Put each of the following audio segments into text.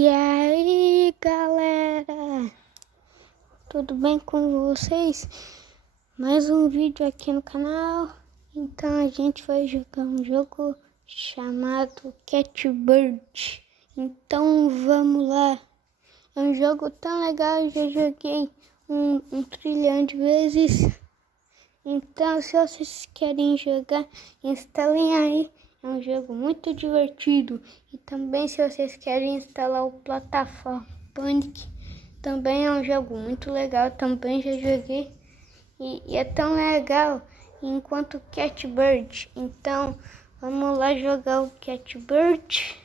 E aí, galera, tudo bem com vocês? Mais um vídeo aqui no canal. Então a gente vai jogar um jogo chamado BIRD. Então vamos lá. É um jogo tão legal, eu já joguei um trilhão de vezes. Então se vocês querem jogar, instalem aí. É um jogo muito divertido. E também se vocês querem instalar o plataforma Panic, também é um jogo muito legal. Também já joguei. E é tão legal enquanto BIRD. Então vamos lá jogar o BIRD.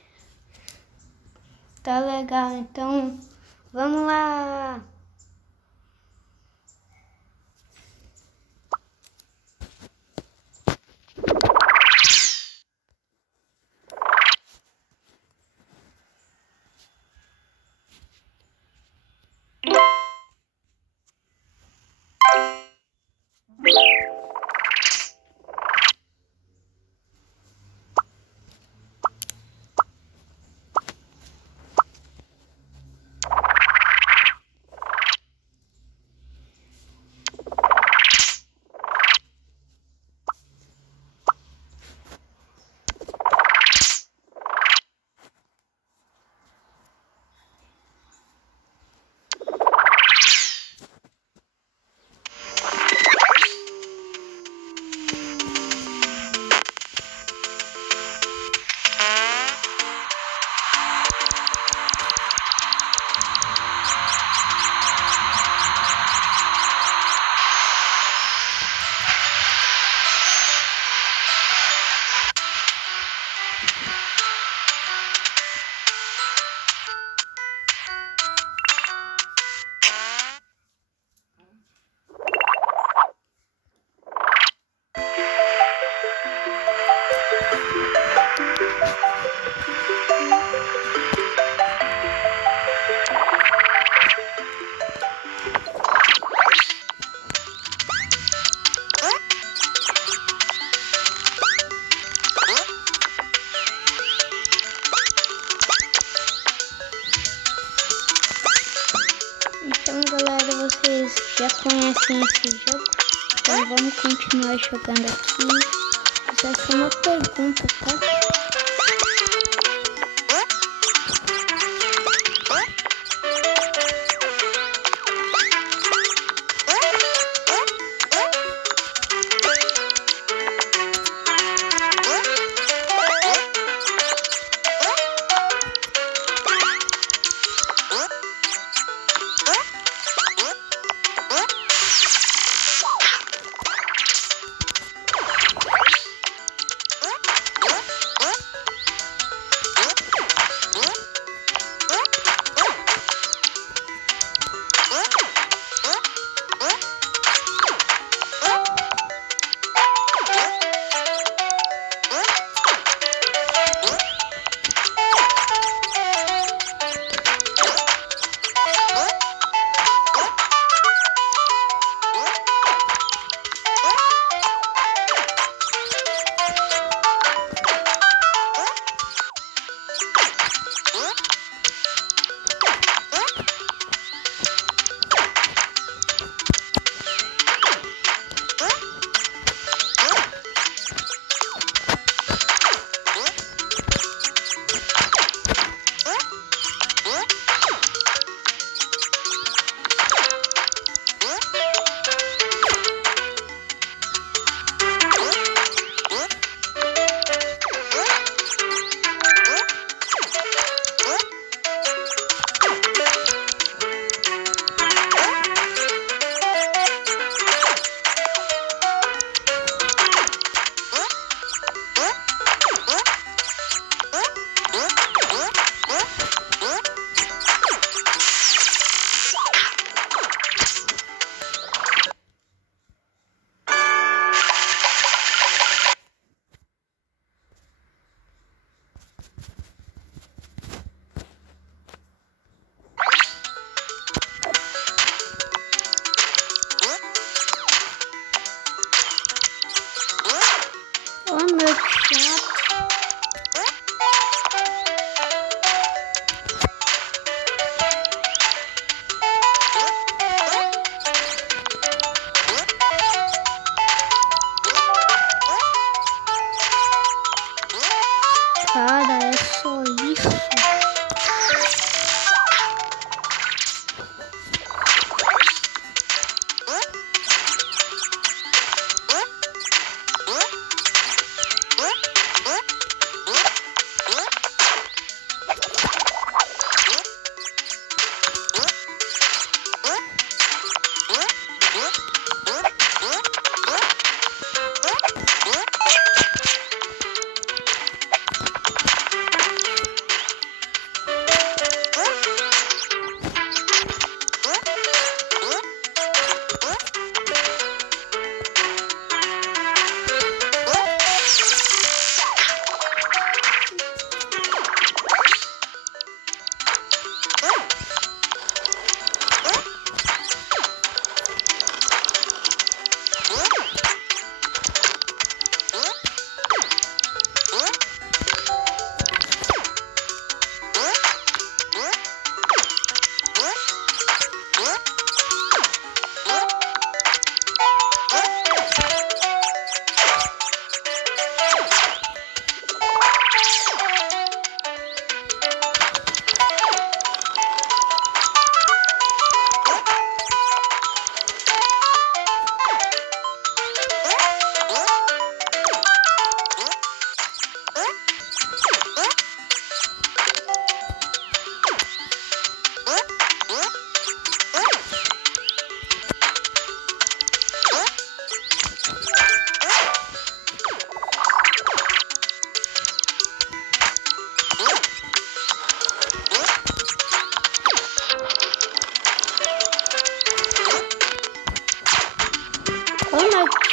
Tá legal, então vamos lá. Então, galera, vocês já conhecem esse jogo? Então vamos continuar jogando aqui. Mas essa é uma pergunta, tá? só isso.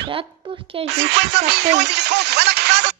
Chato porque a gente 50 milhões de desconto, vai na casa.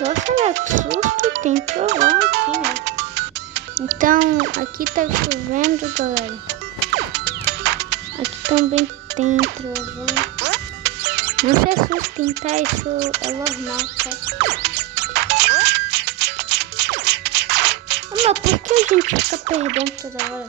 Nossa, que susto, tem trovão aqui, né? Então, aqui tá chovendo, galera. Aqui também tem trovão. Não se assustem, tá? Isso é normal, tá? Mas por que a gente fica perdendo toda hora?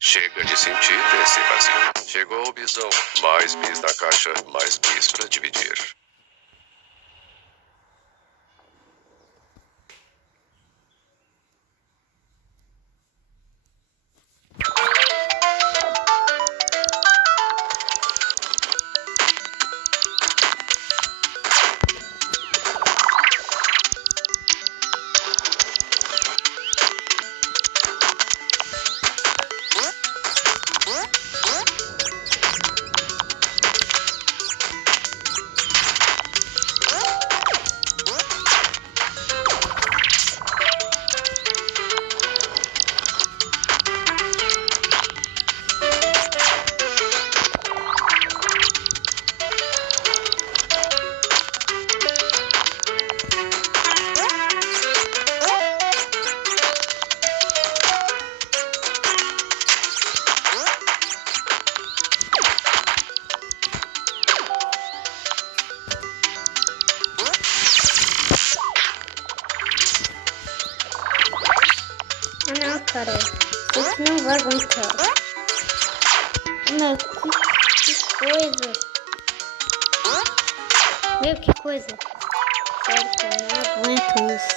Chega de sentir esse vazio. Chegou o bisão. Mais bis na caixa, mais bis pra dividir. cara. Esse não vai aguentar. Meu, que coisa. Meu, que coisa. Sério, cara, eu não aguento isso.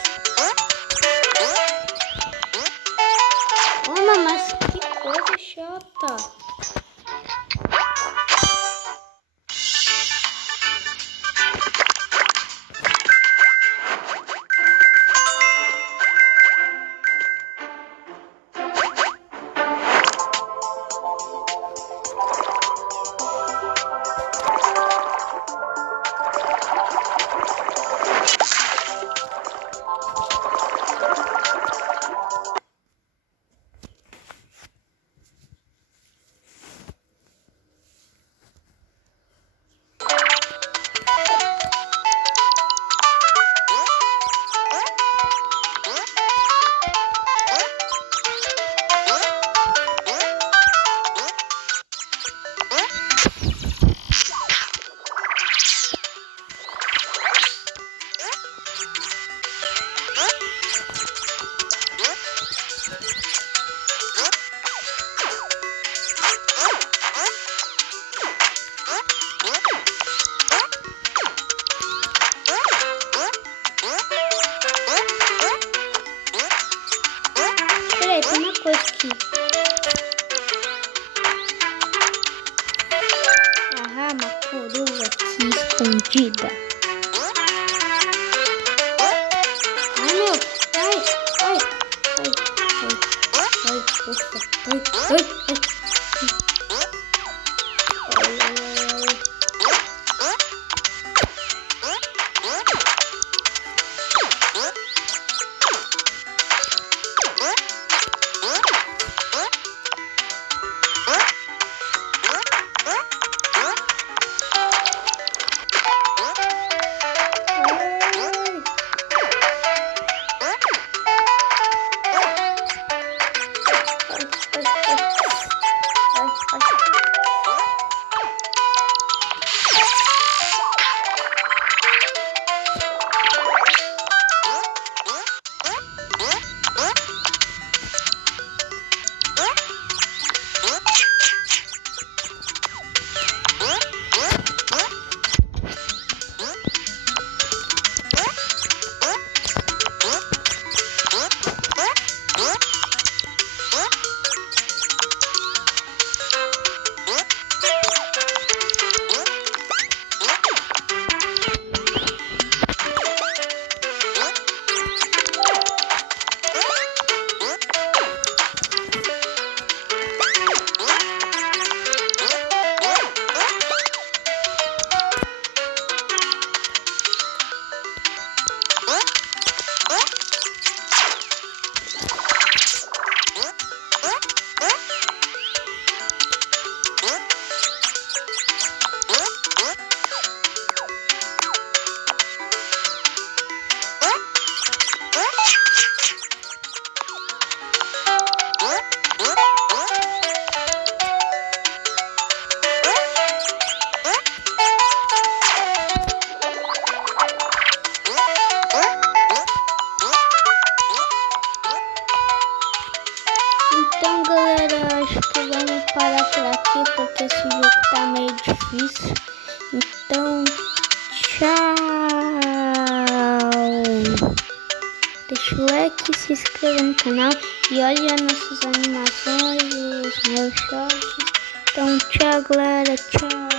Ô, mas que coisa chata. Peraí, tem uma coisa aqui. Ah, uma coroa aqui escondida. Ai, meu. Ai, ai, ai, ai, ai, ufa, ai, ai, ai. Então, galera, acho que vamos parar por aqui porque esse jogo tá meio difícil. Então, tchau. Deixa o like, se inscreva no canal e olha nossas animações e os meus shorts. Então, tchau, galera, tchau.